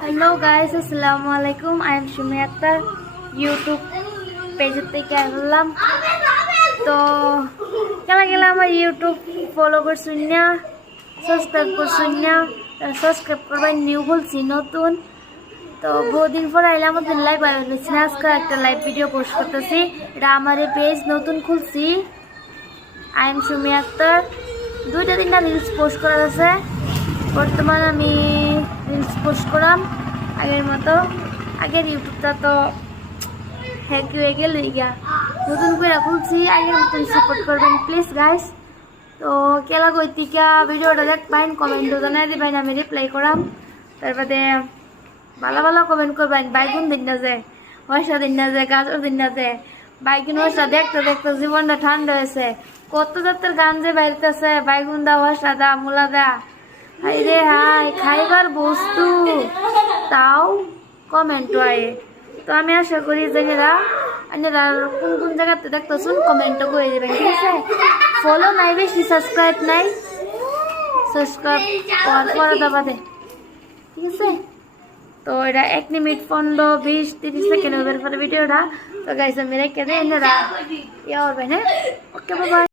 Hello guys, আসসালামু আলাইকুম। I am Sumi Akhtar. YouTube পেজের থেকে আসলাম। তো কেলা গেলে আমার ইউটিউব ফলো করছুন না, সাবস্ক্রাইব করছুন না, সাবস্ক্রাইব করবাই নিউ বলছি নতুন। তো বহুদিন পর আইলাম, আমাদের লাইভ আইছি না, আজকে একটা লাইভ ভিডিও পোস্ট করতেছি। এটা আমার পেজ নতুন খুলছি, আই এম সুমি আক্তার। 2-3টা রিলস পোস্ট করা আছে। বর্তমানে আমি রিলস পোস্ট করাম আগের মতো। আগের ইউটিউবটা তো হ্যাক হয়ে গেল, ইয়া নতুন করে খুলছি। আগের মতন সাপোর্ট করবেন প্লিজ গাইস। তো কেলা কইতিকা ভিডিওটা দেখবেন, কমেন্টও জানাই দিবেন, আমি রিপ্লাই করাম। তারপরে ভালো ভালো কমেন্ট করবেন। বাইগুন দিন না যায়, পয়সা দিন না যায়, গাজর দিন না যায়। বাইগুন পয়সা দেখতে দেখতে জীবনটা ঠান্ডা হয়েছে। কত জাতের গান যে বাইরতেছে, বাইগুন দা, পয়সা দা, মূলা দা, হাই রে হাই, খাইবার বস্তু তাও কমেন্ট আয়ে। তো আমি আশা করি যে আপনারা কোন কোন জায়গাতে দেখতেছুন কমেন্টও করে দেবেন, ঠিক আছে? ফলো নাই বেশি, সাবস্ক্রাইব নাই, সাবস্ক্রাইব করার দাবাদে, ঠিক আছে? তো এটা 1 মিনিট 15-20-30 সেকেন্ড হবে পরে ভিডিওটা। তো গাইস আমি রেখে দিই, আপনারা ইয়ে করবেন, হ্যাঁ? ওকে, বাই বাই।